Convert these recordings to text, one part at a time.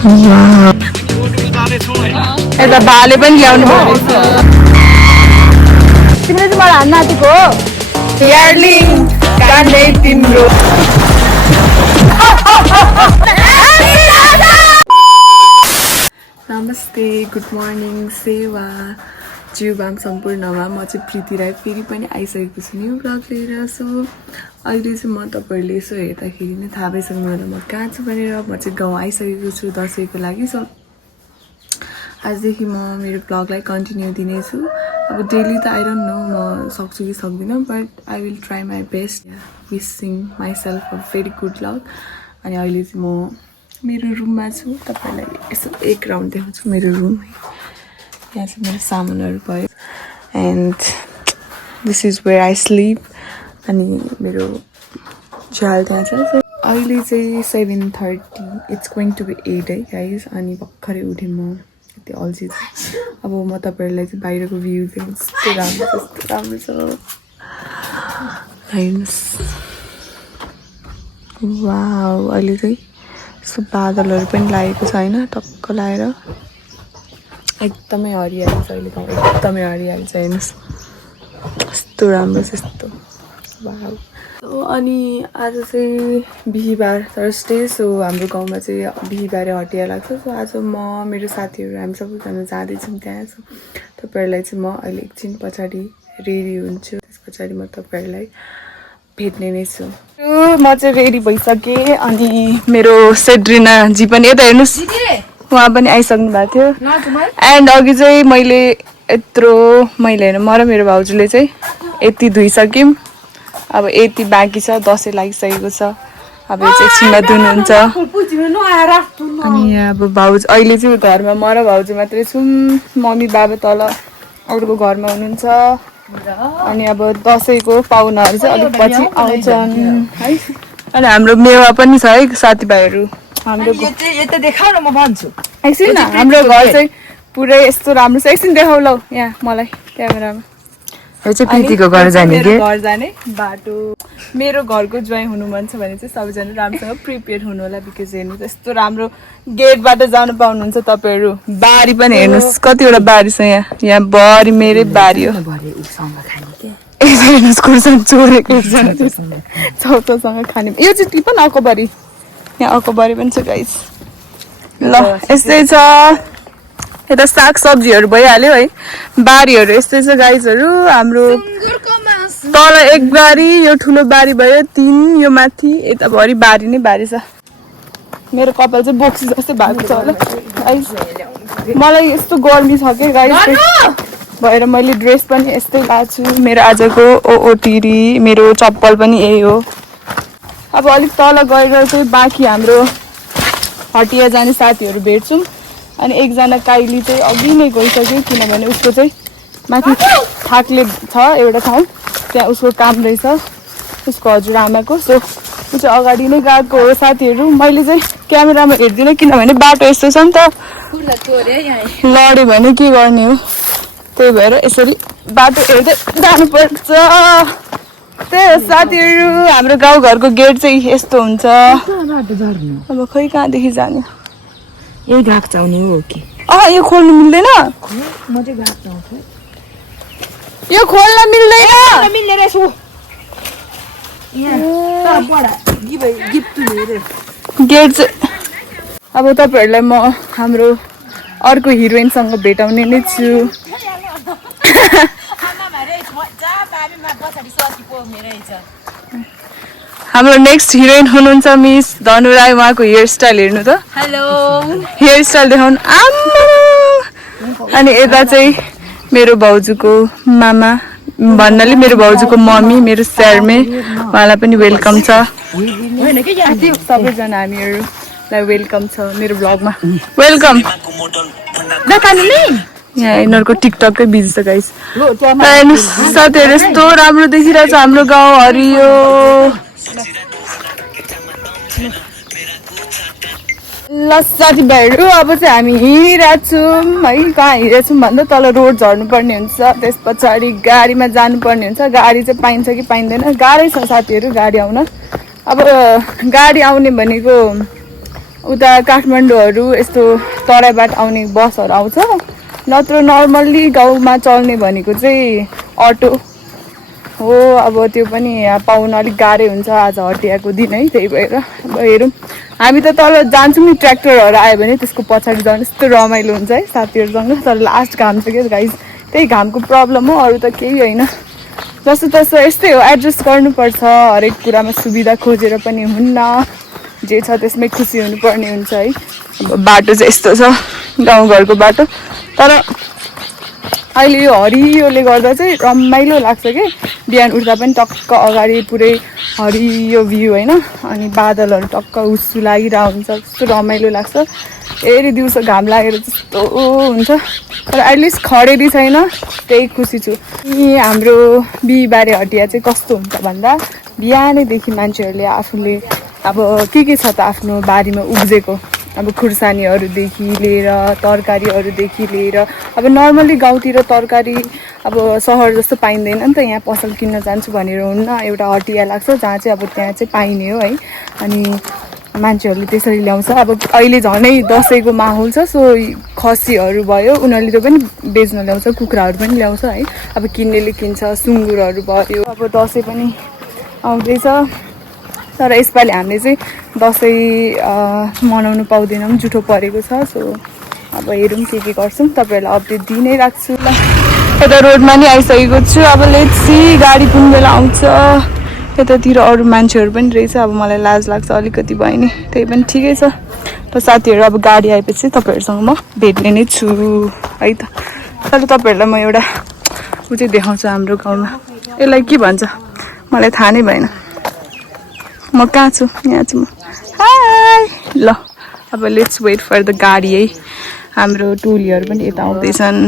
यता भाले पनि ल्याउनु भयो तिमीले चाहिँ मलाई हान्न आँटेको हो यार्लिङ कान्दै तिम्रो नमस्ते गुड मर्निङ सेवा जीवबाङ सम्पूर्णमा म चाहिँ प्रीति राई फेरि पनि आइसकेको छु न्यू ब्लग लिएर सो अहिले चाहिँ म तपाईँहरूले यसो हेर्दाखेरि नै थाहा भइसक्नु म कहाँ छु भनेर म चाहिँ गाउँ आइसकेको छु दसैँको लागि सो आजदेखि म मेरो ब्लगलाई कन्टिन्यू दिनेछु अब डेली त आई डोन्ट नो म सक्छु कि सक्दिनँ but I will try my best wishing myself a very good lock अनि अहिले चाहिँ म मेरो रुममा छु तपाईँलाई यसो एक राउन्ड देखाउँछु मेरो रुम यहाँ चाहिँ मेरो सामानहरू भयो and this is where I sleep अनि मेरो झ्याल त्यहाँ छ अहिले चाहिँ 7:30 इट्स गोइङ टु बी 8 है गाइज अनि भर्खरै उठेँ म यति अल्छी छ अब म तपाईँहरूलाई चाहिँ बाहिरको भ्यू चाहिँ यस्तो राम्रो छ हेर्नुहोस् वाउ अहिले चाहिँ यस्तो बादलहरू पनि लागेको छ होइन टक्क लगाएर एकदमै हरियाली छ अहिले गाउँ एकदमै हरियाली छ हेर्नुहोस् यस्तो राम्रो छ यस्तो वाउ अनि आज चाहिँ बिहिबार थर्सडे सो हाम्रो गाउँमा चाहिँ बिहिबारे हटिया लाग्छ सो आज म मेरो साथीहरू हामी सबैजना जाँदैछौँ त्यहाँ सो तपाईँहरूलाई चाहिँ म अहिले एकछिन पछाडि रेडी हुन्छु त्यस पछाडि म तपाईँहरूलाई भेट्ने नै छु म चाहिँ रेडी भइसकेँ अनि मेरो सेड्रिनाजी पनि यता हेर्नुहोस् उहाँ पनि आइसक्नु भएको थियो एन्ड अघि चाहिँ मैले यत्रो मैले होइन म र मेरो भाउजूले चाहिँ यति धोइसक्यौँ अब यति बाँकी छ दसैँ लागिसकेको छ अब यो चाहिँ एकछिनमा धुनुहुन्छ अनि यहाँ अब भाउजू अहिले चाहिँ घरमा म र भाउजू मात्रै छौँ मम्मी बाबा तल अरूको घरमा हुनुहुन्छ अनि अब दसैँको पाहुनाहरू चाहिँ अलिक पछि आउँछन् है अनि हाम्रो मेवा पनि छ है साथीभाइहरू हाम्रो एकछिन हाम्रो घर चाहिँ पुरै यस्तो राम्रो छ एकछिन देखाउ ल यहाँ मलाई क्यामेरामा यो चाहिँ प्रीतिको घर जाने के घर जाने बाटो मेरो घरको ज्वाइँ हुनु मन छ भने चाहिँ सबैजना राम्रोसँग प्रिपेयर हुनु होला बिकज हेर्नु यस्तो राम्रो गेटबाट जानु पाउनुहुन्छ तपाईँहरू बारी पनि हेर्नुहोस् कतिवटा बारी छ यहाँ बरी मेरै बारी हो चौथोसँग खाने यो चाहिँ टिपन अकबरी यहाँ अकबरी पनि छ गाइस ल यस्तै छ यता साग सब्जीहरू भइहाल्यो है बारीहरू यस्तै छ गाइजहरू हाम्रो तल एक बारी यो ठुलो बारी भयो 3 यो माथि यताभरि बारी नै बारी छ मेरो कपाल चाहिँ बोक्सी जस्तै भएको छ होला गाइस मलाई यस्तो गर्मी छ के गाइस भएर मैले ड्रेस पनि यस्तै लाएको छु मेरो आजको ओटिरी मेरो चप्पल पनि यही हो अब अलिक तल गएर चाहिँ बाँकी हाम्रो हटिया जाने साथीहरू भेट्छौँ अनि एकजना काइली चाहिँ अघि नै गइसक्यो किनभने उसको चाहिँ माथि थाक्ले छ एउटा ठाउँ त्यहाँ उसको काम रहेछ उसको हजुरआमाको सो ऊ चाहिँ अगाडि नै गएको हो साथीहरू मैले चाहिँ क्यामेरामा हेर्दिनँ किनभने बाटो यस्तो छ नि त लड्यो भने के गर्ने हो त्यही भएर यसरी बाटो हेर्दै जानुपर्छ त्यही हो साथीहरू हाम्रो गाउँघरको गेट चाहिँ यस्तो हुन्छ अब खै कहाँदेखि जाने यही घाक चाउने हो कि यो खोल्नु मिल्दैन यो खोल्न मिल्दैन गेट चाहिँ अब तपाईँहरूलाई म हाम्रो अर्को हिरोइनसँग भेटाउने नै छु हाम्रो नेक्स्ट हिरोइन हुनुहुन्छ मिस धनु राई उहाँको हेयर स्टाइल हेर्नु त हेलो हेयर स्टाइल देखाउनु अनि यता चाहिँ मेरो भाउजूको मामा भन्नाले मेरो भाउजूको मम्मी मेरो स्यारमे उहाँलाई पनि वेलकम छ सबैजना हामीहरूलाई वेलकम छ मेरो ब्लगमा वेलकम यहाँ यिनीहरूको टिकटकै बिजी छ गाइस साथीहरू यस्तो राम्रो देखिरहेछ हाम्रो गाउँ हरियो ल साथीभाइहरू अब चाहिँ हामी हिँडिरहेको छौँ है कहाँ हिँडेको छौँ भन्दा तल रोड झर्नु पर्ने हुन्छ त्यस पछाडि गाडीमा जानुपर्ने हुन्छ गाडी चाहिँ पाइन्छ कि पाइँदैन गाह्रै छ साथीहरू गाडी आउन अब गाडी आउने भनेको उता काठमाडौँहरू यस्तो तराईबाट आउने बसहरू आउँछ, नत्र नर्मल्ली गाउँमा चल्ने भनेको चाहिँ अटो हो। अब त्यो पनि यहाँ पाउन अलिक गाह्रै हुन्छ आज हटियाको दिन है, त्यही भएर अब हेरौँ। हामी त तल जान्छौँ नि, ट्र्याक्टरहरू आयो भने त्यसको पछाडि जानु यस्तो रमाइलो हुन्छ है साथीहरूसँग। तर लास्ट घाम छ क्या गाइस, त्यही घामको प्रब्लम हो, अरू त केही होइन। जस्तो तस्तो यस्तै हो, एडजस्ट गर्नुपर्छ, हरेक कुरामा सुविधा खोजेर पनि हुन्न, जे छ त्यसमै खुसी हुनुपर्ने हुन्छ है। अब बाटो चाहिँ यस्तो छ गाउँघरको बाटो, तर अहिले यो हरियोले गर्दा चाहिँ रमाइलो लाग्छ कि। बिहान उठ्दा पनि टक्क अगाडि पुरै हरियो भ्यू होइन, अनि बादलहरू टक्क हुस्सु लागिरहेको हुन्छ, कस्तो रमाइलो लाग्छ। फेरि दिउँसो घाम लागेर त्यस्तो हुन्छ, तर एटलिस्ट खडेरी छैन, त्यही खुसी छु। अनि हाम्रो बिहिबारे हटिया चाहिँ कस्तो हुन्छ भन्दा बिहानैदेखि मान्छेहरूले आफूले अब के छ त आफ्नो बारीमा उब्जेको, अब खुर्सानीहरूदेखि लिएर तरकारीहरूदेखि लिएर, अब नर्मली गाउँतिर तरकारी अब सहर जस्तो पाइँदैन नि त, यहाँ पसल किन्न जान्छु भनेर हुन्न, एउटा हटिया लाग्छ जहाँ चाहिँ अब त्यहाँ चाहिँ पाइने हो है। अनि मान्छेहरूले त्यसरी ल्याउँछ। अब अहिले झनै दसैँको माहौल छ, सो खसीहरू भयो उनीहरूले त्यो पनि बेच्न ल्याउँछ, कुखुराहरू पनि ल्याउँछ है। अब किन्नेले किन्छ, सुँगुरहरू भयो, अब दसैँ पनि आउँदैछ। तर यसपालि हामीले चाहिँ दसैँ मनाउनु पाउँदैनौँ, जुठो परेको छ। सो अब हेरौँ के गर्छौँ, तपाईँहरूलाई अपडेट दिइ नै राख्छु ल। यता रोडमा नि आइसकेको छु, अब लेट्स सी गाडी कुन बेला आउँछ। यतातिर अरू मान्छेहरू पनि रहेछ, अब मलाई लाज लाग्छ अलिकति भयो नि, त्यही पनि ठिकै छ। र साथीहरू अब गाडी आएपछि तपाईँहरूसँग म भेट्ने नै छु है त। तर तपाईँहरूलाई म एउटा ऊ चाहिँ देखाउँछु हाम्रो गाउँमा, यसलाई के भन्छ मलाई थाहा नै भएन। म कहाँ छु, यहाँ छु म। हाई ल, अब लेट्स वेट फर द गाडी है। हाम्रो टोलीहरू पनि यता आउँदैछन्।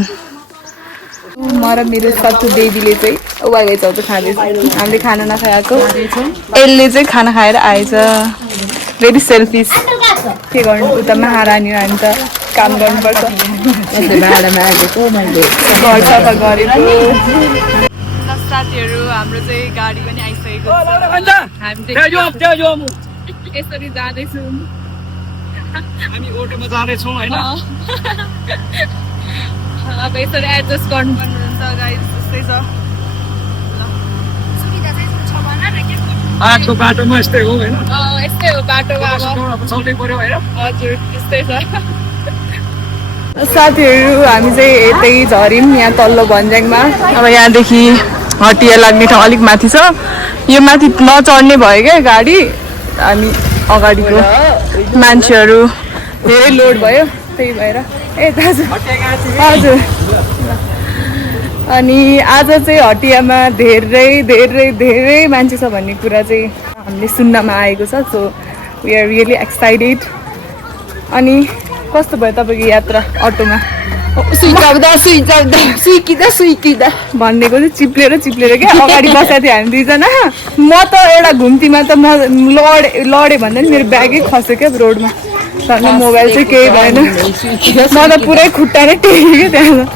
म र मेरो सत्तु बेबीले चाहिँ वाइवाई चाउचाउ खाँदैछ, हामीले खाना नखाएको, यसले चाहिँ खाना खाएर आएछ। भेरी सेल्फिस, के गर्नु, उता महारानी हामी त काम गर्नुपर्छ, घर सफा गरेको। साथीहरू हाम्रो चाहिँ गाडी पनि आइसकेको छ, हामी यसरी जाँदैछौँ, हामी अटोमा जाँदैछौँ होइन। अब यसरी एडजस्ट गर्नुपर्ने हुन्छ गाइस, त्यस्तै छ। आजको बाटोमा यस्तै हो होइन, यस्तै हो बाटोमा अब चल्नै पर्यो होइन। हजुर त्यस्तै छ। साथीहरू हामी चाहिँ यतै झऱ्यौँ, यहाँ तल्लो भन्ज्याङमा। अब यहाँदेखि हटिया लाग्ने ठाउँ अलिक माथि छ, यो माथि नचढ्ने भयो क्या गाडी। हामी अगाडिको मान्छेहरू धेरै लोड भयो, त्यही भएर ए दाजु हजुर। अनि आज चाहिँ हटियामा धेरै धेरै धेरै मान्छे छ भन्ने कुरा चाहिँ हामीले सुन्नमा आएको छ। So we are really excited. अनि कस्तो भयो तपाईँको यात्रा अटोमा? सुइकिँदा भनिदिएको चाहिँ चिप्लेर क्या अगाडि बसेको थियो हामी दुईजना। म त एउटा घुम्तीमा त म लडेँ भन्दा नि मेरो ब्यागै खस्यो क्या रोडमा, झन् मोबाइल चाहिँ केही भएन, म त पुरै खुट्टा नै टेकेँ क्या त्यहाँ।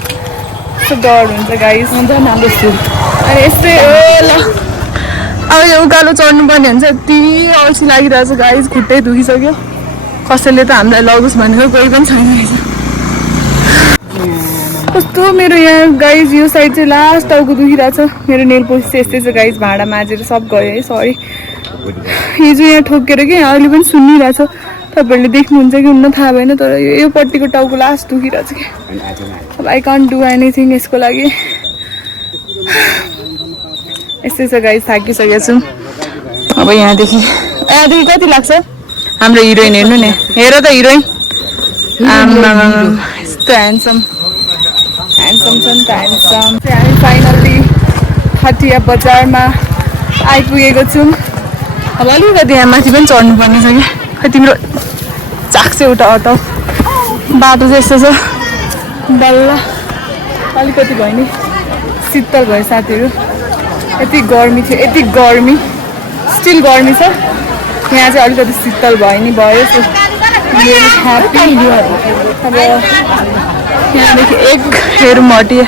यस्तो डर हुन्छ गाइस। अनि यस्तै हो ल, अब यो उकालो चढ्नुपर्ने हुन्छ, यति अल्छी लागिरहेछ गाइस, खुट्टै दुखिसक्यो। कसैले त हामीलाई लगोस् भनेको कोही पनि छैन रहेछ। कस्तो मेरो यहाँ गाइज यो साइड चाहिँ लास्ट टाउको दुखिरहेछ। मेरो नेल पोलिस चाहिँ यस्तै छ गाइज, भाँडा माझेर सब गयो है, सरी। हिजो यहाँ ठोकेर कि अहिले पनि सुनिरहेछ, तपाईँहरूले देख्नुहुन्छ कि हुन्न थाहा भएन, तर यो पट्टिको टाउको लास्ट दुखिरहेछ कि। अब आई कान्ट डु एनिथिङ यसको लागि। यस्तै छ गाइज, थाकिसकेको छु। अब यहाँदेखि कति लाग्छ? हाम्रो हिरोइन हेर्नु नि, हेर त हिरोइन, आमा यस्तो ह्यान्डसम छ नि त ह्यान्डसम। हामी फाइनल्ली हटिया बजारमा आइपुगेको छौँ। अब अलिकति यहाँ माथि पनि चढ्नुपर्ने छ क्या, खै तिम्रो चाक्छ उता हटाउ। बाटो चाहिँ यस्तो छ, बल्ल अलिकति भयो नि शीतल भयो साथीहरू। यति गर्मी थियो, यति गर्मी, स्टिल गर्मी छ। यहाँ चाहिँ अलिकति शीतल भयो नि भयो। अब यहाँदेखि एक हेरौँ हटिया,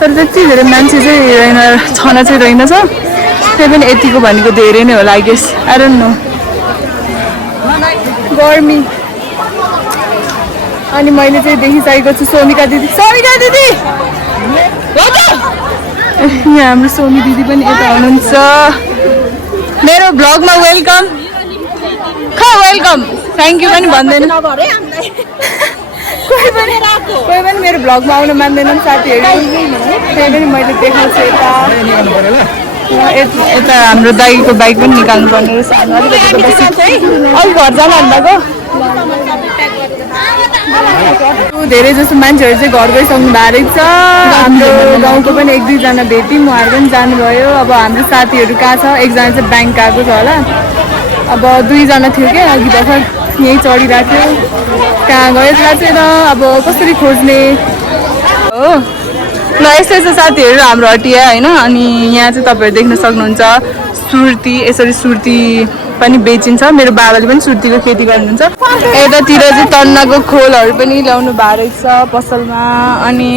तर त्यति धेरै मान्छे चाहिँ रहेन, छन चाहिँ रहेनछ। त्यही पनि यतिको भनेको धेरै नै होला I guess, I don't know. गर्मी अनि मैले चाहिँ देखिसकेको छु सोमिका दिदी हो त? यहाँ हाम्रो सोमी दिदी पनि यता हुनुहुन्छ। मेरो भ्लगमा वेलकम वेलकम थ्याङ्क यू पनि भन्दैन कोही पनि मेरो भ्लगमा आउन मान्दैनन् साथीहरू। त्यही पनि मैले देखाउँछु यता हाम्रो दाइको बाइक पनि निकाल्नु पर्ने रहेछ। अघि घर जानु भन्दाको धेरै जसो मान्छेहरू चाहिँ घर गइसक्नु भएको रहेछ। हाम्रो गाउँको पनि 1-2 जना भेट्यौँ, उहाँहरू पनि जानुभयो। अब हाम्रो साथीहरू कहाँ छ? एकजना चाहिँ ब्याङ्क गएको छ होला। अब 2 जना थियो क्या अघि भर्खर यहीँ चढिरहेको थियो। कहाँ गयो थाहा छैन, अब कसरी खोज्ने हो। ल यस्तै छ साथीहरू हाम्रो हटिया होइन। अनि यहाँ चाहिँ तपाईँहरू देख्न सक्नुहुन्छ सुर्ती, यसरी सुर्ती पनि बेचिन्छ। मेरो बाबाले पनि सुर्तीको खेती गर्नुहुन्छ। यतातिर चाहिँ तन्नाको खोलहरू पनि ल्याउनु भएको रहेछ पसलमा। अनि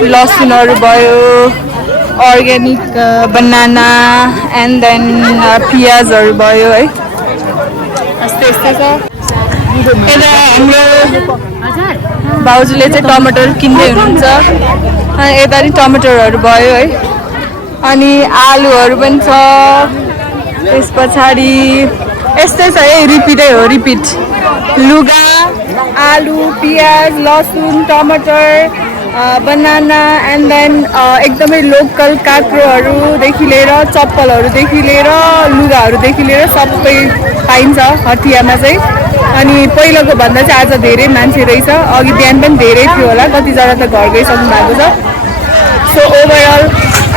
लसुनहरू भयो, अर्ग्यानिक बनाना एन्ड देन पियाजहरू भयो है। यस्तै यस्तै छ। यता हाम्रो भाउजूले चाहिँ टमाटर किन्दै हुनुहुन्छ। यता नि टमाटरहरू भयो है। अनि आलुहरू पनि छ। त्यस पछाडि यस्तै छ है, रिपिटै हो रिपिट। लुगा, आलु, पियाज, लसुन, टमाटर, बनाना एन्ड देन एकदमै लोकल काँक्रोहरूदेखि लिएर चप्पलहरूदेखि लिएर लुगाहरूदेखि लिएर सबै पाइन्छ हटियामा चाहिँ। अनि पहिलाको भन्दा चाहिँ आज धेरै मान्छे रहेछ। अघि बिहान पनि धेरै थियो होला, कतिजना त घर गइसक्नु भएको छ। सो ओभरअल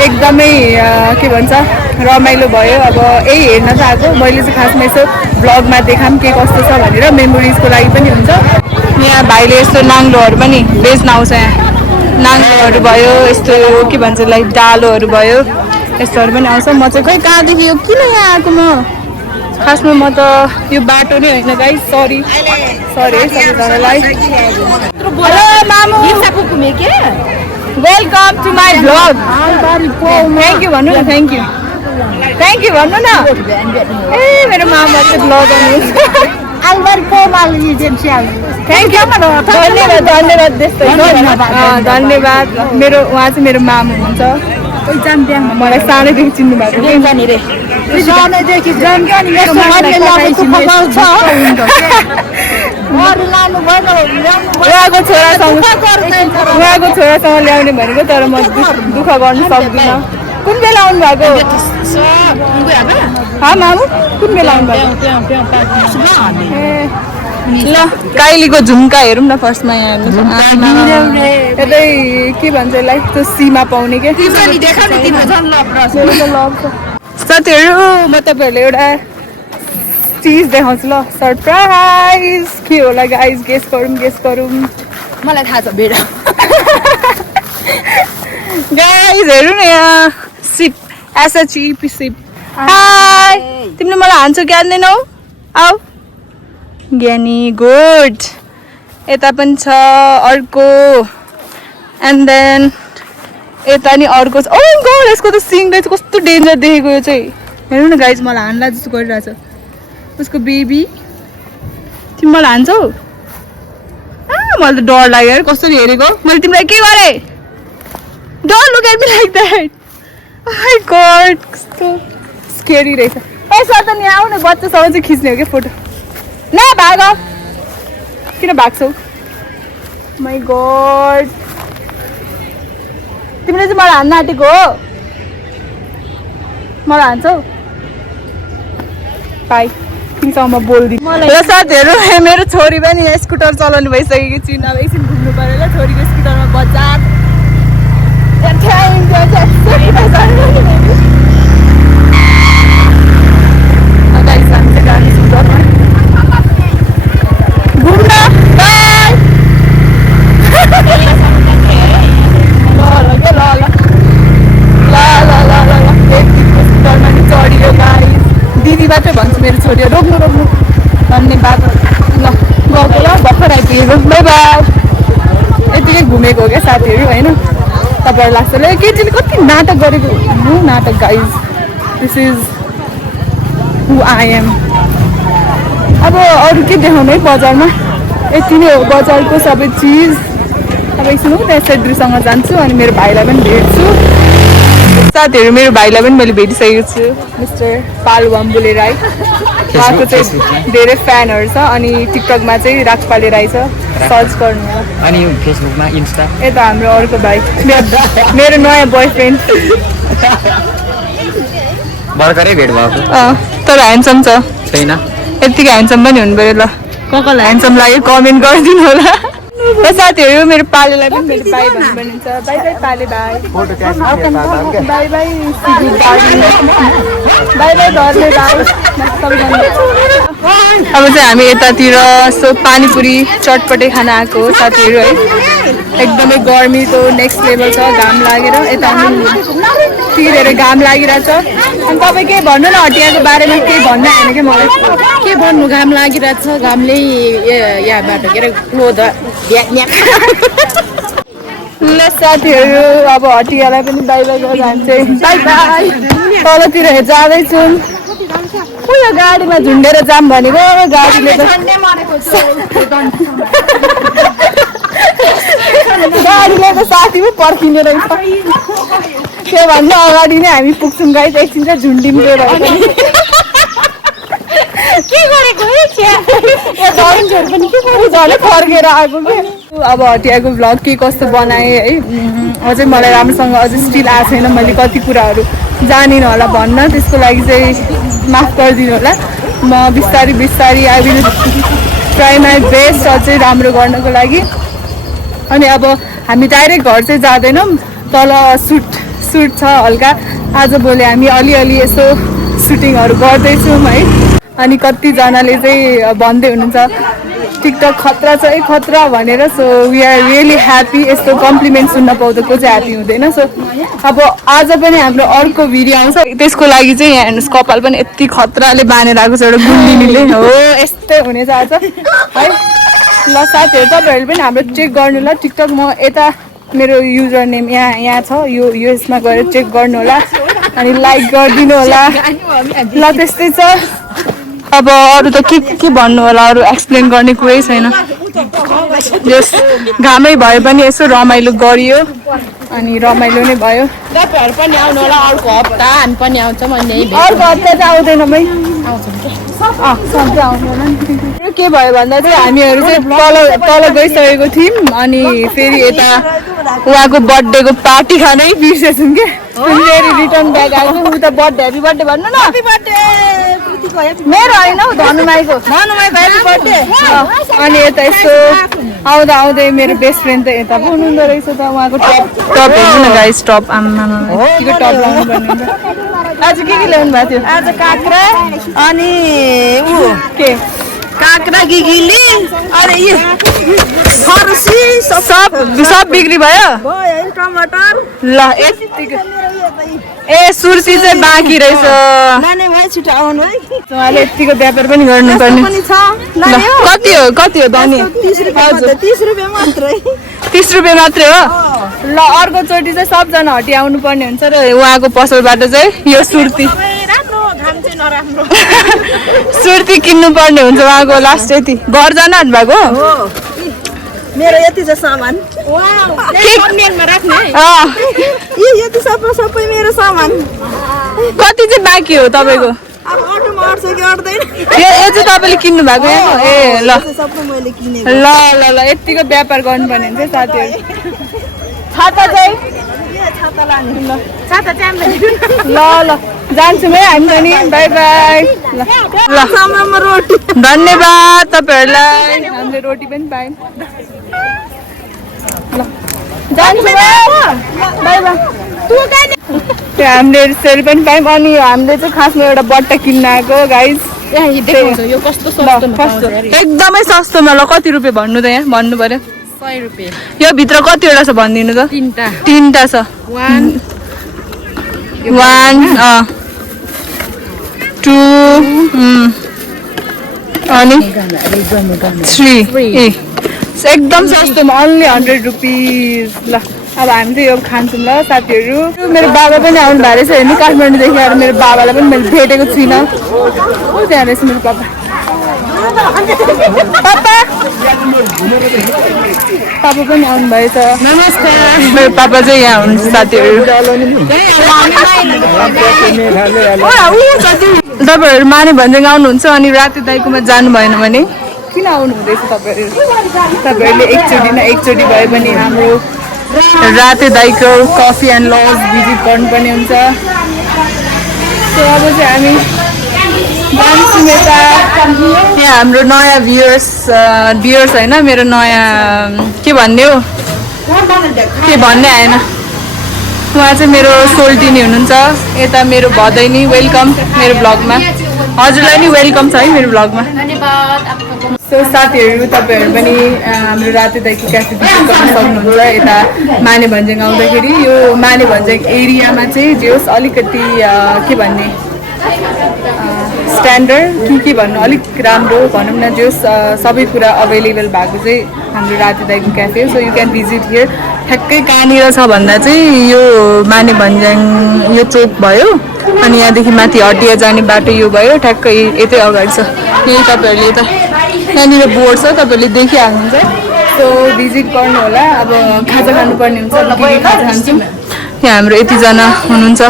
एकदमै के भन्छ रमाइलो भयो। अब यही हेर्न त आएको। मैले चाहिँ खासमा यसो भ्लगमा देखाऊँ के कस्तो छ भनेर, मेमोरिजको लागि पनि हुन्छ। यहाँ भाइले यस्तो नाङ्लोहरू पनि बेच्न आउँछ। यहाँ नाङ्लोहरू भयो, यस्तो के भन्छ लाइक डालोहरू भयो, यस्तोहरू पनि आउँछ। म चाहिँ खै कहाँदेखि यो किन यहाँ आएको म? खासमा म त यो बाटो नै होइन गाइस, सरी है सबैजनालाई। Hello mamu, welcome to my vlog. Thank you भन्नु न, थ्याङ्क यू भन्नु न। ए मेरो मामा चाहिँ भ्लग गर्नुहुन्छ। थ्याङ्क यू, धन्यवाद त्यस्तै धन्यवाद। मेरो उहाँ चाहिँ मेरो मामा हुनुहुन्छ। मलाई सानैदेखि चिन्नु भएको। उहाँको छोरासँग ल्याउने भनेको, तर म दुःख गर्नु सक्दिनँ। कुन बेला आउनु भएको? मामु कुन बेला आउनु भएको? ल काइलीको झुम्का हेरौँ न फर्स्टमा। यहाँ यतै के भन्छ यसलाई, त्यो सीमा पाउने के साथीहरू। म तपाईँहरूलाई एउटा चिज देखाउँछु ल, सरप्राइज। के होला गाइज? गेस गरौँ। मलाई थाहा छ बेडा। गाइज हेर्नु न यहाँ सिप, SHEP सिप। हाई, तिमीले मलाई हान्छौ कि हान्दैनौ? आऊ ज्ञानी, गुड। यता पनि छ अर्को एन्ड देन यता नि अर्को छ। ओ गड, यसको त सिङले चाहिँ कस्तो डेन्जर देखेको यो चाहिँ। हेर्नु न गाइज, मलाई हान्ला जस्तो गरिरहेछ उसको बेबी। तिमी मलाई हान्छौ? मलाई त डर लाग्यो यार, कसरी हेरेको मैले तिमीलाई के गरेँ? Don't look at me like that. My God, कस्तो स्केरी रहेछ। यसो त नि आऊ न, बच्चासँग चाहिँ खिच्ने हो क्या फोटो। न भाग, किन भाग्छौ? माई गड, तिमीले चाहिँ मलाई हान्न आँटेको हो? मलाई हान्छौ? पाइ तिमीसँग म बोल्दिनँ। र साथीहरू मेरो छोरी पनि स्कुटर चलाउनु भइसकेको छिन्। अब एकछिन घुम्नु पऱ्यो ल छोरीको स्कुटरमा बजार। घुम्न बाई। दिदी मात्रै भन्छु मेरो छोरी, रोक्नु धन्यवाद। ल गएको ल, भर्खर आइपुगेको। By by. यतिकै घुमेको हो क्या साथीहरू होइन। तपाईँहरू लाग्छ ल केटीले कति नाटक गरेको। नो नाटक guys, this is who I am. अब अरू के देखाउनु है बजारमा? यति नै हो बजारको सबै चिज। अब एकछिन त्यहाँ सेड्रीसँग जान्छु अनि मेरो भाइलाई पनि भेट्छु। साथीहरू मेरो भाइलाई पनि मैले भेटिसकेको छु, मिस्टर पालु अम्बुले राई। उहाँको चाहिँ धेरै फ्यानहरू छ अनि टिकटकमा चाहिँ राजपाले राई छ, सर्च गर्नु। अनि फेसबुकमा इन्स्टा यता हाम्रो अर्को भाइ मेरो नयाँ बोयफ्रेन्ड भर्खरै भेट भएको तर ह्यान्डसम छ छैन। यतिकै ह्यान्डसम पनि हुनु पऱ्यो। ल कसलाई ह्यान्डसम लाग्यो कमेन्ट गरिदिनु होला। र साथीहरू मेरो पालेलाई पनि मेरो भाइ भन्नु भनिन्छ। बाई बाई पाले भाइ, by by Sindhu by by धर्ने भाइ। अब चाहिँ हामी यतातिर यस्तो पानीपुरी चटपटे खाना आएको हो साथीहरू है। एकदमै गर्मी त नेक्स्ट लेभल छ, घाम लागेर यता तिरेर घाम लागिरहेछ। अनि तपाईँ केही भन्नु न हटियाको बारेमा, केही भन्नु आएन क्या मलाई। के भन्नु, घाम लागिरहेछ, घामले यहाँबाट के अरे क्लोथ ल साथीहरू अब हटियालाई पनि बाई बाई गरेर जान्छौँ। By by. तलतिर जाँदैछौँ। उयो गाडीमा झुन्डेर जाम भनेको गाडीले त गाडीले त साथी पो पर्खिने रहेछ। त्योभन्दा अगाडि नै हामी पुग्छौँ गाई। एकछिन चाहिँ झुन्डिम गएर के गरेको झन् फर्केर आएको कि। अब हटियाको भ्लग के कस्तो बनाएँ है, अझै मलाई राम्रोसँग अझै स्टिल आएको छैन। मैले कति कुराहरू जानिनँ होला भन्न, त्यसको लागि चाहिँ माफ गरिदिनु होला। म बिस्तारै बिस्तारै I will try my best अझै राम्रो गर्नको लागि। अनि अब हामी डाइरेक्ट घर चाहिँ जाँदैनौँ, तल सुट छ हल्का। आजभोलि हामी अलिअलि यसो सुटिङहरू गर्दैछौँ है। अनि कतिजनाले चाहिँ भन्दै हुनुहुन्छ टिकटक खतरा छ है खतरा भनेर। So we are really happy. यस्तो कम्प्लिमेन्ट सुन्न पाउँदा को चाहिँ ह्याप्पी हुँदैन। सो अब आज पनि हाम्रो अर्को भिडियो आउँछ, त्यसको लागि चाहिँ यहाँ हेर्नुहोस् कपाल पनि यति खतराले बाँधेर आएको छ एउटा गुन्डिनीले। हो यस्तै हुनेछ आज है। ल साथीहरू तपाईँहरूले पनि हाम्रो चेक गर्नु ल टिकटक। म यता मेरो युजर नेम यहाँ छ, यो यसमा गएर चेक गर्नु होला अनि लाइक गरिदिनु होला। ल त्यस्तै छ। अब अरू त के भन्नु होला, अरू एक्सप्लेन गर्ने कुरै छैन। जस घामै भए पनि यसो रमाइलो गरियो अनि रमाइलो नै भयो। तपाईँहरू पनि आउनु होला अर्को हप्ता, हामी पनि आउँछौँ। अनि अर्को हप्ता चाहिँ आउँदैन मै, सधैँ आउनु होला नि। के भयो भन्दा चाहिँ हामीहरू चाहिँ तल गइसकेको थियौँ अनि फेरि यता उहाँको बर्थडेको पार्टी खानै बिर्सेछौँ क्या। फेरि रिटर्न ब्याक आएको। ऊ त बर्थडे ह्याप्पी बर्थडे भन्नु न। मेरो होइन हौ धनुमाईको ह्याप्पी बर्थडे। अनि यता यस्तो आउँदा आउँदै मेरो बेस्ट फ्रेन्ड त यता पो हुनुहुँदो रहेछ त। उहाँको टप हेर्नु न गाइस, टप आमाको टप लाउनु पर्ने हुन्छ। आज के ल्याउनु भएको थियो? आज काँक्रा अनि के काँक्रा गिगिली अनि यो फर्सी सब बिक्री भयो। टमाटर ल यतिको ए सुर्सी चाहिँ बाँकी रहेछ। लाने भयो छिटो आउनु है। उहाँले यतिको व्यापार पनि गर्नुपर्ने। पनि छ लाने हो। कति हो धनी? 30 रुपियाँ मात्रै। 30 रुपियाँ मात्रै हो। ल अर्कोचोटि चाहिँ सबजना हटी आउनु पर्ने हुन्छ र उहाँको पसलबाट चाहिँ यो सुर्ती राम्रो घाम चाहिँ नराम्रो सुर्ती किन्नु पर्ने हुन्छ उहाँको। लास्ट यति घर जान आँट भएको मेरो यति छ सामान। राख्ने यति सबै मेरो सामान। कति चाहिँ बाँकी हो तपाईँको? अब अटोमा अट्छ कि अट्दैन। यो चाहिँ तपाईँले किन्नु भएको ए ल सबै मैले किनेको। ल ल ल यतिको व्यापार गर्नुपर्ने हुन्छ साथीहरू। छाता चाहिँ छाता लानु ल। छाता चाहिँ ल ल जान्छौँ है हामी पनि। By by. ल ल सामानमा रोटी। धन्यवाद तपाईँहरूलाई, हामीले रोटी पनि पायौँ। ल जान्छौँ बाई बाई। हामीले सेल पनि पायौँ अनि हामीले चाहिँ खासमा एउटा बट्टा किन्न आएको गाइज। यो कस्तो सस्तो एकदमै सस्तोमा। ल कति रुपियाँ भन्नु त यहाँ भन्नु पर्यो। 100 रुपियाँ। यो भित्र कतिवटा छ भनिदिनु त। तिनवटा छ। 1 2 अनि 3 एकदम सस्तोमा ओन्ली 100 रुपिज। ल अब हामी चाहिँ यो खान्छौँ ल साथीहरू। मेरो बाबा पनि आउनु भएको रहेछ हेर्नु काठमाडौँदेखि आएर। मेरो बाबालाई पनि मैले भेटेको छुइनँ। त्यहाँ रहेछ मेरो बाबा। पापा पापा पनि आउनुभएछ नमस्कार मेरो पापा चाहिँ यहाँ हुनुहुन्छ साथीहरू तपाईँहरू माने भन्ज्याङ आउनुहुन्छ अनि राति दाइकोमा जानु भएन भने किन आउनु हुँदैछ तपाईँहरूले एकचोटि भए पनि हाम्रो राति दाइको कफी एन्ड लज भिजिट गर्नुपर्ने हुन्छ। सो अब चाहिँ हामी जान्छौँ यता। यहाँ हाम्रो नयाँ भियर्स होइन मेरो नयाँ के भन्ने हो के भन्ने आएन उहाँ चाहिँ मेरो सोल्टिनी हुनुहुन्छ। यता मेरो भदैनी वेलकम मेरो ब्लगमा हजुरलाई नि वेलकम छ है मेरो ब्लगमा। सो साथीहरू तपाईँहरू पनि हाम्रो राति दाइको क्याफे भिजिट गर्न सक्नुहुन्छ। यता माने भन्ज्याङ आउँदाखेरि यो माने भन्ज्याङ एरियामा चाहिँ जे होस् अलिकति के भन्ने स्ट्यान्डर्ड के भन्नु अलिक राम्रो भनौँ न जो सबै कुरा अभाइलेबल भएको चाहिँ हाम्रो राति दाइको क्याफे हो। So you can visit here. ठ्याक्कै कहाँनिर छ भन्दा चाहिँ यो माने भन्ज्याङ यो चोक भयो अनि यहाँदेखि माथि हटिया जाने बाटो यो भयो ठ्याक्कै यतै अगाडि छ। यही तपाईँहरूले यता यहाँनिर बोर्ड छ तपाईँहरूले देखिहाल्नुहुन्छ। सो भिजिट गर्नु होला। अब खाजा खानुपर्ने हुन्छ के खाजा खान्छौँ। यहाँ हाम्रो यतिजना हुनुहुन्छ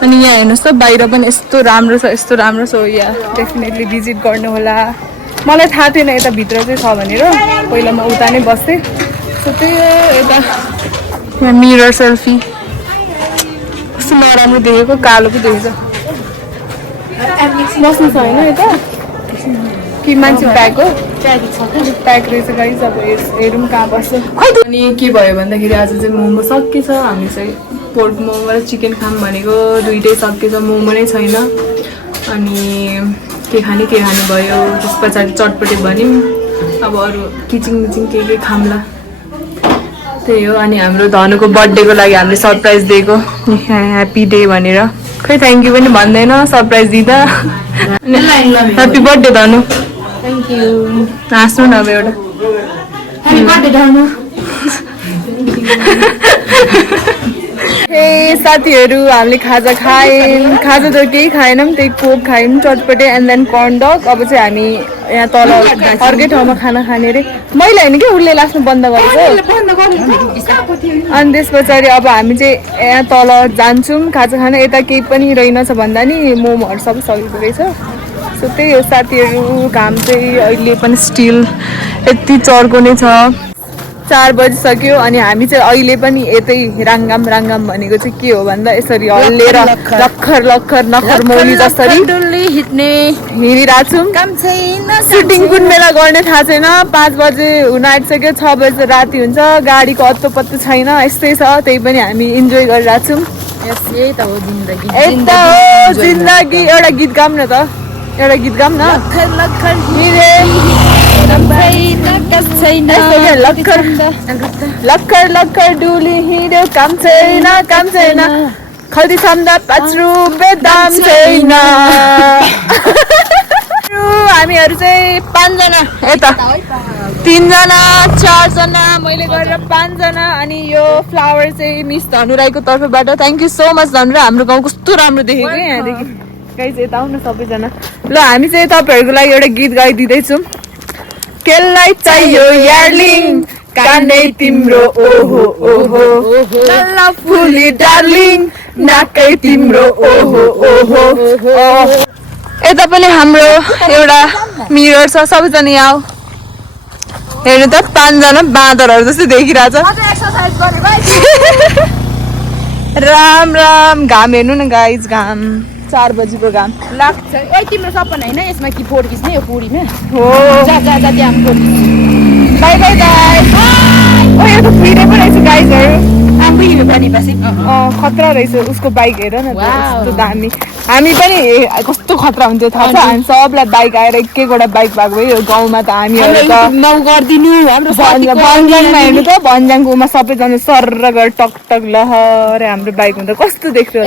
अनि यहाँ हेर्नुहोस् त बाहिर पनि यस्तो राम्रो छ यहाँ डेफिनेटली भिजिट गर्नु होला। मलाई थाहा थिएन यता भित्र चाहिँ छ भनेर पहिला म उता नै बस्थेँ। सो त्यही हो यता यहाँ मिरर सेल्फी कस्तो नराम्रो देखेको कालो पो देखेछ। बस्नु छ होइन यता कि मान्छे प्याक हो प्याक रहेछ गाइस। अब हेरौँ कहाँ बस्छ। अनि के भयो भन्दाखेरि आज चाहिँ मोमो सकिएछ। हामी चाहिँ पोर्क मोमो र चिकन खाम भनेको दुइटै सकिएछ मोमो नै छैन। अनि के खाने भयो त्यस पछाडि चटपटे भन्यौँ। अब अरू किचिङ के खाम्ला त्यही हो। अनि हाम्रो धनुको बर्थडेको लागि हामीले सरप्राइज दिएको ह्याप्पी डे भनेर खै थ्याङ्क यू पनि भन्दैन सरप्राइज दिँदा। ह्याप्पी बर्थडे धनु। थ्याङ्क यू हाँस्नु न अब एउटा ह्याप्पी बर्थडे धनु। ए साथीहरू हामीले खाजा खायौँ। खाजा त केही खाएनौँ त्यही कोक खायौँ चटपटे एन्ड देन कर्न डग। अब चाहिँ हामी यहाँ तल अर्कै ठाउँमा खाना खाने अरे मैले होइन कि उसले लास्टमा बन्द गरेको। अनि त्यस पछाडि अब हामी चाहिँ यहाँ तल जान्छौँ खाजा खाना। यता केही पनि रहेनछ भन्दा नि मोमोहरू सबै सकेको रहेछ। सो त्यही हो साथीहरू। घाम चाहिँ अहिले पनि स्टिल यति चर्को नै छ। 4 बजिसक्यो अनि हामी चाहिँ अहिले पनि यतै राङ्गाम भनेको चाहिँ के हो भन्दा यसरी हल्लेर लक्खर नखर मौली जसरी हिँडिरहेको छौँ। सुटिङ कुन बेला गर्ने थाहा छैन। 5 बजे हुन आँटिसक्यो 6 बजे राति हुन्छ गाडीको अत्तो पत्तो छैन यस्तै छ। त्यही पनि हामी इन्जोय गरिरहेको छौँ। यही त हो जिन्दगी जिन्दगी। एउटा गीत गाऊँ न त लक्खर डुली हिँड्यो काम छैन खल्ती छन्दा 5 रुपियाँ दाम छैन। हामीहरू चाहिँ 5 जना यता 3 जना 4 जना मैले गरेर 5 जना। अनि यो फ्लावर चाहिँ मिस धनुराईको तर्फबाट थ्याङ्क यू सो मच धनुराई। हाम्रो गाउँ कस्तो राम्रो देखेको यहाँदेखि गाइस यता आउनु सबैजना। ल हामी चाहिँ तपाईँहरूको लागि एउटा गीत गाइदिँदैछौँ। केलाई चाहियो यार्लिङ कानै तिम्रो ओहो ओहो लल्ला फुली डार्लिङ नाकै तिम्रो ओहो ओहो। यता पनि हाम्रो एउटा मिरर छ सबैजना यहाँ हेर्नु त 5 जना बाँदरहरू जस्तै देखिरहेछ। राम घाम हेर्नु न गाइस घाम 4 बजीको घाम लाग्छ। ओइ तिम्रो सपना होइन यसमा कि फोर खिच्ने यो पुरीमा हो। जा त्यहाँ फोर बाई गाइस। ओ यो त फ्रीडे पो रहेछ गाइसहरू। आफै हिँड्नु पर्ने पछि खतरा रहेछ उसको बाइक हेर न कस्तो दामी। हामी पनि कस्तो खतरा हुन्थ्यो थाहा छ। हामी सबलाई बाइक आएर एकैवटा बाइक भएको भयो गाउँमा त हामीहरू त गरिदिनु हाम्रो भन्ज्याङमा हेर्नु त भन्ज्याङकोमा सबैजना सर्र गरेर टकटक लहर हाम्रो बाइक हुँदा कस्तो देख्थ्यो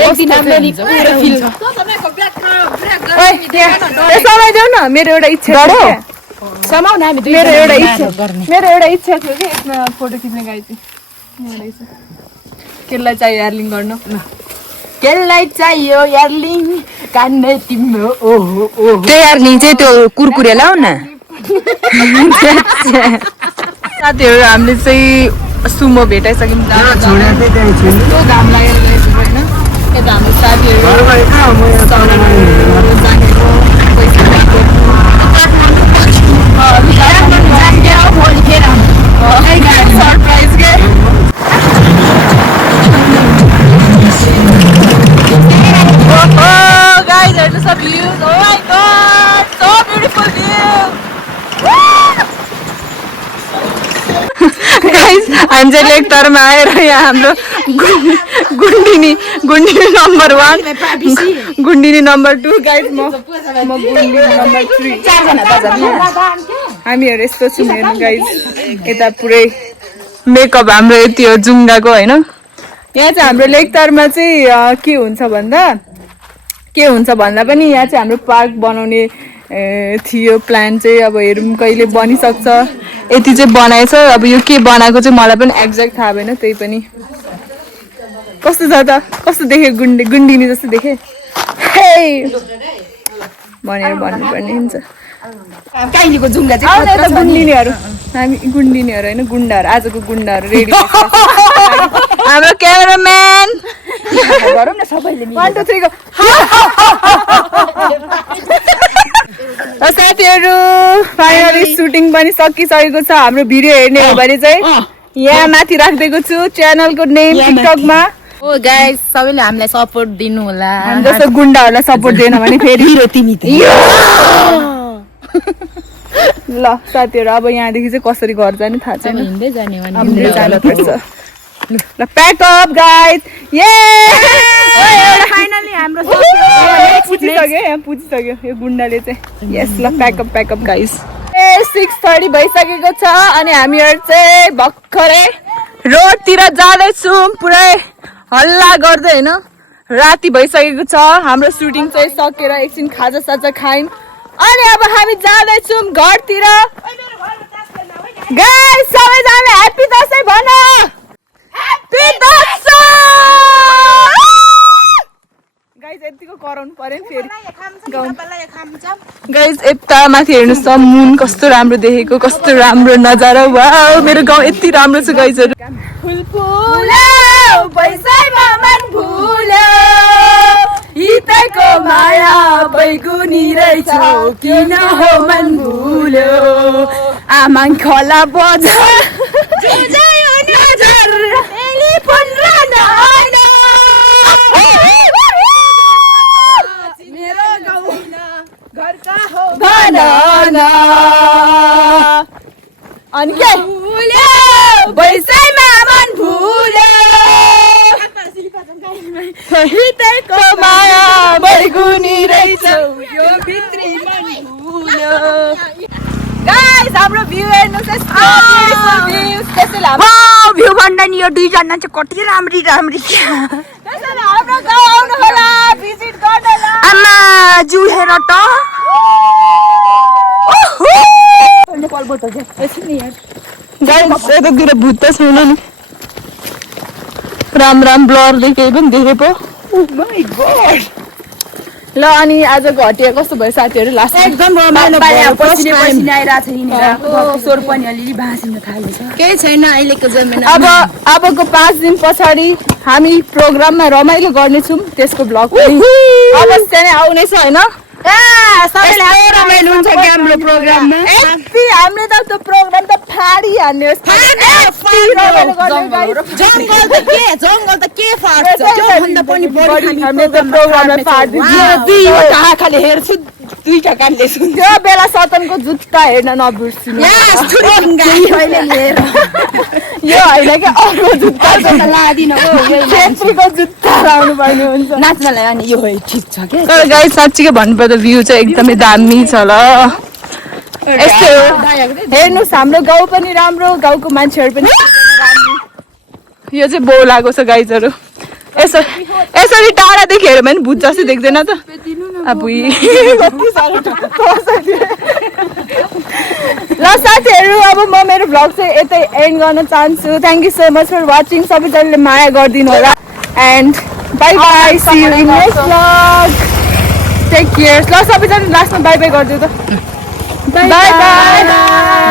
समाइदेऊ न। मेरो एउटा इच्छा मेरो एउटा इच्छा थियो कि यसमा फोटो खिच्ने गाई चाहिँ केलाई चाहियो यार्लिङ गर्नु केलाई चाहियो यार्लिङ कान्ने तिम्रो ओहो ओहो त्यो यार नि चाहिँ त्यो कुरकुरे लाउ न साथीहरू हामीले चाहिँ सुमो भेटाइसक्यौँ कस्तो घाम लागेर गएको होइन यता हाम्रो साथीहरू सरप्राइज के guys, here's some views. Oh my god, so beautiful view. Guys, हामी चाहिँ लेक तरमा आएर यहाँ हाम्रो गुन्डिनी नम्बर 1 गुन्डिनी नम्बर 2 गाइज म गुन्डिनी नम्बर 3 हामीहरू यस्तो छौँ हेर्नु गाइज यता पुरै मेकअप हाम्रो यति हो जुङ्गाको होइन यहाँ चाहिँ हाम्रो लेकतारमा चाहिँ के हुन्छ भन्दा पनि यहाँ चाहिँ हाम्रो पार्क बनाउने थियो प्लान चाहिँ अब हेरौँ कहिले बनिसक्छ यति चाहिँ बनाएछ अब यो के बनाएको चाहिँ मलाई पनि एक्ज्याक्ट थाहा भएन त्यही पनि कस्तो छ त कस्तो देखे गुन्डिनी जस्तो देखे भनेर भन्नुपर्ने हुन्छ काइलीको जुङ्गा चाहिँ आउँदा यता गुन्डिनीहरू हामी गुन्डिनीहरू होइन गुन्डाहरू आजको गुन्डाहरू रेडी हाम्रो क्यामेराम्यान गरौँ न सबैले 1 2 3 गो साथीहरू फाइनली सुटिङ पनि सकिसकेको छ हाम्रो भिडियो हेर्ने हो भने चाहिँ यहाँ माथि राखिदिएको छु च्यानलको नेम टिकटकमा ओ गाइस सबैले हामीलाई सपोर्ट दिनु होला हामी जस्तो गुन्डाहरूलाई सपोर्ट दिएन भने फेरि तिमी ल साथीहरू अब यहाँदेखि चाहिँ कसरी घर जाने थाहा छैन हिँड्दै जाने हो हिँड्दै जानुपर्छ ल प्याक अप गाइज ये फाइनली हाम्रो पुजिसक्यो यहाँ पुजिसक्यो यो गुन्डाले चाहिँ यस ल प्याक अप गाइज 6:30 भइसकेको छ अनि हामीहरू चाहिँ भर्खरै रोडतिर जाँदैछौँ पुरै हल्ला गर्दै होइन राति भइसकेको छ हाम्रो सुटिङ चाहिँ सकेर एकछिन खाजा साजा खायौँ अनि अब हामी जाँदैछौँ घरतिर गाइस सबैजनाले ह्याप्पी दसैँ भन ह्याप्पी दसैँ गाइस यतिको कराउनु पर्यो नि फेरि गाइस यता माथि हेर्नुहोस् त मुन कस्तो राम्रो देखेको कस्तो राम्रो नजारा वाउ मेरो गाउँ यति राम्रो छ गाइसहरू फुल फुल्यो पैसैमा मन भुल्यो हितैको माया बैगुनी रहेछौ किन हो मन भुल्यो आमाङ खोला बजार जुझायो नजर टेलिफोन रहन मेरो गाउँ घरका हो बनाना अनि के भुल्यो बैसैमा मन भुल्यो हितैको माया बैगुनी रहेछौ यो भित्री मन भुल्यो गाइस हाम्रो भ्यू हेर्नुस् यस्तो ब्युटिफुल भ्यूज त्यसैले हाम्रो भ्यू भन्दा नि यो दुईजना चाहिँ कति राम्री त्यसैले हाम्रो गाउँ आउनु होला भिजिट गर्न होला आमा जु हेर त गाइस यतातिर भूत त छैन नि राम ब्लर देखे पनि देखे पो ल अनि आजको हटिया कस्तो भयो साथीहरू लास्ट एकदम रमाइलो पसिने आइरहेको छ हिँडेर स्वर पनि अलिअलि भाँसिन थालेछ केही छैन अहिलेको जमाना अबको 5 दिन पछाडि हामी प्रोग्राममा रमाइलो गर्नेछौँ त्यसको ब्लग पनि अवश्य नै आउनेछ होइन सबैले रमाइलो हुन्छ कि हाम्रो प्रोग्राममा हामीले त त्यो प्रोग्राम त फाडी हान्ने जङ्गल त के फाट्छ त्यो भन्दा पनि बढी हामीले त प्रोग्रामलाई फाड्दिन्छ दुईवटा आँखाले हेर्छु दुईटा कानले सुन्छ त्यो बेला सतनको जुत्ता हेर्न नबिर्सिनु यो होइन कि अर्को जुत्ता लादिन छेत्रीको जुत्ता लाउनु पर्ने हुन्छ नाच्नलाई अनि यो ठिक छ के तर गाइस साँच्चीकै भन्नुपर्दा भ्यू चाहिँ एकदमै दामी छ ल यस्तो हेर्नुहोस् हाम्रो गाउँ पनि राम्रो गाउँको मान्छेहरू पनि राम्रो यो चाहिँ बौ लागेको छ गाइजहरू यसरी टाढादेखि हेऱ्यो भने भूत जस्तै देख्दैन त अब ल साथीहरू अब म मेरो भ्लग चाहिँ यतै एन्ड गर्न चाहन्छु thank you so much for watching सबैजनाले माया गरिदिनु होला and bye bye see you in next vlog take care ल सबैजना लास्टमा बाई बाई गरिदिऊ त बाई बाई